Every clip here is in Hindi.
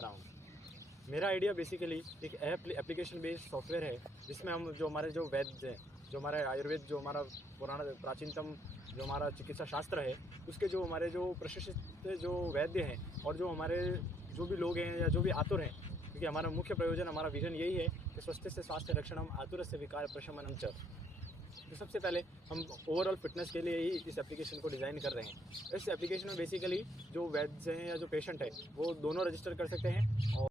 रहा हूँ। मेरा आइडिया बेसिकली एक एप्लीकेशन बेस्ड सॉफ्टवेयर है जिसमें हम जो हमारे जो वैद्य हैं, जो हमारे आयुर्वेद, जो हमारा पुराना प्राचीनतम जो हमारा चिकित्सा शास्त्र है, उसके जो हमारे जो प्रशिक्षित जो वैद्य हैं और जो हमारे जो भी लोग हैं या जो भी आतुर हैं, क्योंकि हमारा मुख्य प्रयोजन, हमारा विजन यही है कि स्वस्थ से स्वास्थ्य रक्षणम आतुरस्य विकार प्रशमनम च। तो सबसे पहले हम ओवरऑल फिटनेस के लिए ही इस एप्लीकेशन को डिज़ाइन कर रहे हैं। इस एप्लीकेशन में बेसिकली जो वैद्य हैं या जो पेशेंट है वो दोनों रजिस्टर कर सकते हैं। और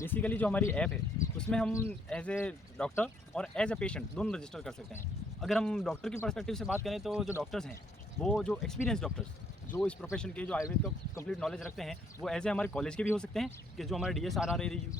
बेसिकली जो हमारी ऐप है उसमें हम एज ए डॉक्टर और एज ए पेशेंट दोनों रजिस्टर कर सकते हैं। अगर हम डॉक्टर की पर्सपेक्टिव से बात करें तो जो डॉक्टर्स हैं वो जो एक्सपीरियंस डॉक्टर्स जो इस प्रोफेशन के जो आयुर्वेद का कंप्लीट नॉलेज रखते हैं वो एज ए हमारे कॉलेज के भी हो सकते हैं कि जो हमारे DSRR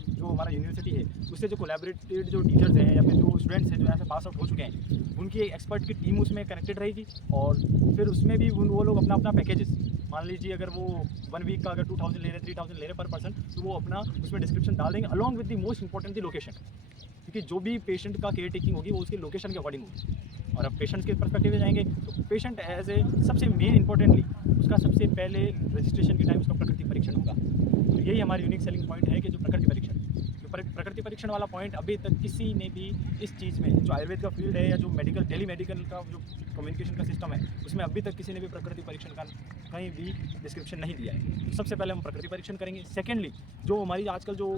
जो हमारा यूनिवर्सिटी है उससे जो कोलैबोरेटेड जो टीचर्स हैं या फिर जो स्टूडेंट्स हैं जो यहाँ से पास आउट हो चुके हैं उनकी एक एक्सपर्ट की टीम उसमें कनेक्टेड रहेगी। और फिर उसमें भी वो लोग अपना अपना पैकेजेस, मान लीजिए अगर वो 1 वीक का अगर 2000 ले रहे 3000 ले रहे पर पर्सन, तो वो अपना उसमें डिस्क्रिप्शन डाल देंगे along with the most important the location, क्योंकि जो भी पेशेंट का केयर टेकिंग होगी वो उसके लोकेशन के अकॉर्डिंग होगी। और अब पेशेंट्स के पर्सपेक्टिव में जाएंगे तो पेशेंट एज ए सबसे मेन इंपॉर्टेंटली उसका सबसे पहले रजिस्ट्रेशन के टाइम उसका प्रकृति परीक्षण होगा। तो यही हमारी यूनिक सेलिंग पॉइंट है कि जो प्रकृति परीक्षण, जो प्रकृति परीक्षण वाला पॉइंट अभी तक किसी ने भी इस चीज़ में, जो आयुर्वेद का फील्ड है या जो मेडिकल टेली मेडिकल का जो कम्युनिकेशन का सिस्टम है उसमें अभी तक किसी ने भी प्रकृति परीक्षण का कहीं भी डिस्क्रिप्शन नहीं दिया है। तो सबसे पहले हम प्रकृति परीक्षण करेंगे। सेकेंडली जो हमारी आजकल जो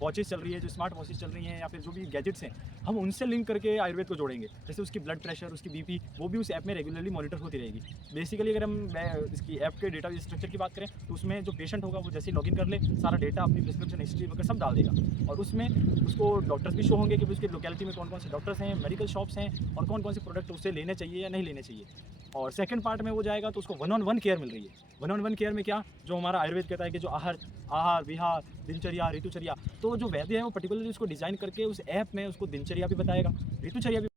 वॉचेस चल रही है, जो स्मार्ट वॉचेस चल रही हैं या फिर जो भी गैजेट्स हैं, हम उनसे लिंक करके आयुर्वेद को जोड़ेंगे। जैसे उसकी ब्लड प्रेशर, उसकी BP, वो भी उस ऐप में रेगुलरली मॉनिटर होती रहेगी। बेसिकली अगर हम इसकी ऐप के डेटा स्ट्रक्चर की बात करें तो उसमें जो पेशेंट होगा वो जैसे ही लॉगिन कर ले सारा डेटा अपनी प्रिस्क्रिप्शन हिस्ट्री वगैरह सब डाल देगा। और उसमें उसको डॉक्टर्स भी शो होंगे कि उसके लोकेलिटी में कौन कौन से डॉक्टर्स हैं, मेडिकल शॉप्स हैं और कौन कौन से प्रोडक्ट उससे लेने चाहिए या नहीं लेने चाहिए। और सेकंड पार्ट में वो जाएगा तो उसको 1-on-1 केयर मिल रही है। 1-on-1 केयर में क्या, जो हमारा आयुर्वेद कहता है कि जो आहार विहार दिनचर्या ऋतुचर्या, तो जो वैद्य है वो पर्टिकुलरली उसको डिज़ाइन करके उस ऐप में उसको दिनचर्या भी बताएगा, ऋतुचर्या भी